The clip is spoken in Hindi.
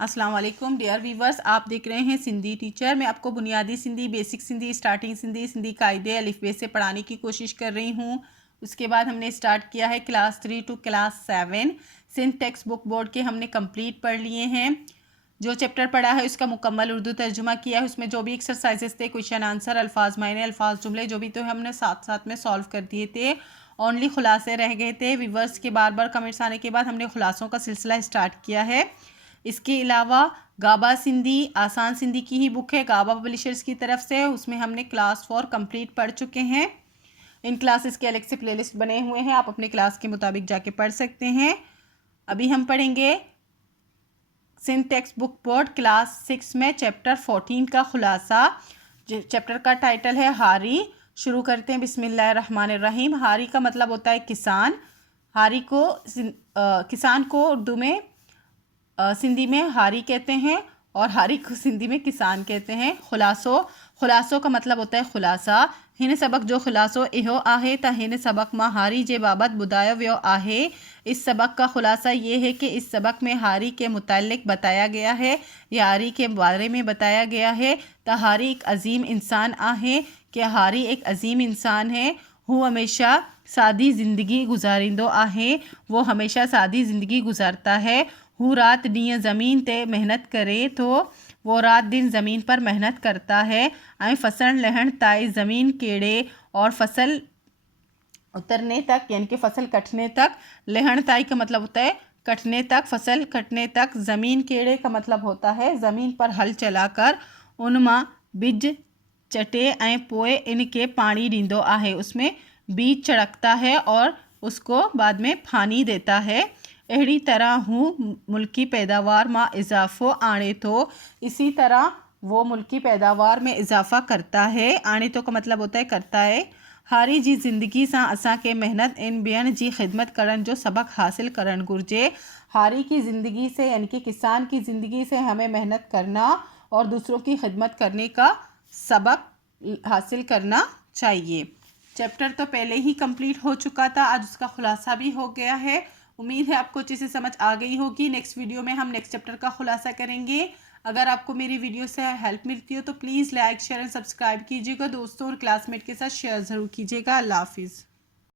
अस्सलाम वालेकुम डियर वीवर्स, आप देख रहे हैं सिंधी टीचर। मैं आपको बुनियादी सिंधी, बेसिक सिंधी, स्टार्टिंग सिंधी, सिंधी कायदे अलिफ-बे से पढ़ाने की कोशिश कर रही हूँ। उसके बाद हमने स्टार्ट किया है class 3 to class 7। Sindh text book board के हमने कंप्लीट पढ़ लिए हैं। जो चैप्टर पढ़ा है उसका मुकम्मल उर्दू तर्जुमा किया है। उसमें जो भी एक्सरसाइजेस थे, क्वेश्चन आंसर, अल्फाज मायने, अल्फाज जुमले जो भी तो हमने साथ साथ में सॉल्व कर दिए थे। ओनली खुलासे रह गए थे। व्यूवर्स के बार बार कमेंट्स आने के बाद हमने खुलासों का सिलसिला स्टार्ट किया है। इसके अलावा गाबा सिंधी, आसान सिंधी की ही बुक है गाबा पब्लिशर्स की तरफ से, उसमें हमने क्लास 4 कंप्लीट पढ़ चुके हैं। इन क्लासेस के अलग से प्लेलिस्ट बने हुए हैं, आप अपने क्लास के मुताबिक जाके पढ़ सकते हैं। अभी हम पढ़ेंगे Sindh text book board class 6 में चैप्टर 14 का खुलासा। चैप्टर का टाइटल है हारी। शुरू करते हैं बिस्मिल्लाहिर्रहमानिर्रहीम। हारी का मतलब होता है किसान। हारी को किसान को उर्दू में सिंधी में हारी कहते हैं और हारी को सिंधी में किसान कहते हैं। खुलासो का मतलब होता है खुलासा। हिन सबक जो खुलासो इहो आहे त हिन सबक मां हारी जे बाबत बुधायो वियो आहे। इस सबक का खुलासा ये है कि इस सबक में हारी के मुतालिक बताया गया है या हारी के बारे में बताया गया है त हारी एक अजीम इंसान आहे, कि हारी एक अजीम इंसान है। वो हमेशा सादी ज़िंदगी गुजारिंदो आहे, वो हमेशा सादी ज़िंदगी गुजारता है। हू रात ॾींहुं ज़मीन ते मेहनत करे तो, वो रात दिन ज़मीन पर मेहनत करता है। ऐं फसल लहण ताई ज़मीन केड़े, और फसल उतरने तक यानी कि फसल कटने तक। लहण ताई का मतलब होता है कटने तक, फसल कटने तक। ज़मीन केड़े का मतलब होता है ज़मीन पर हल चलाकर उनमा बिज चटे ऐं पोए इनके पानी ॾींदो आहे। उसमें बीज चढ़कता है और उसको बाद में पानी देता है। अहिड़ी तरह हूँ मुल्की पैदावार मां इजाफ़ो आणे थो। इसी तरह वो मुल्की पैदावार में इजाफ़ा करता है। आणे तो का मतलब होता है करता है। हारी जी ज़िंदगी सां असांखे मेहनत इन ॿियनि जी ख़िदमत करण जो सबक हासिल करणु घुरिजे। हारी की ज़िंदगी से यानी कि किसान की ज़िंदगी से हमें मेहनत करना और दूसरों की खिदमत करने का सबक हासिल करना चाहिए। चैप्टर तो पहले ही कंप्लीट हो चुका था, आज उसका खुलासा भी हो गया है। उम्मीद है आपको अच्छे से समझ आ गई होगी। नेक्स्ट वीडियो में हम नेक्स्ट चैप्टर का खुलासा करेंगे। अगर आपको मेरी वीडियो से हेल्प मिलती हो तो please like share and subscribe कीजिएगा। दोस्तों और क्लासमेट के साथ शेयर ज़रूर कीजिएगा। अल्लाह हाफिज़।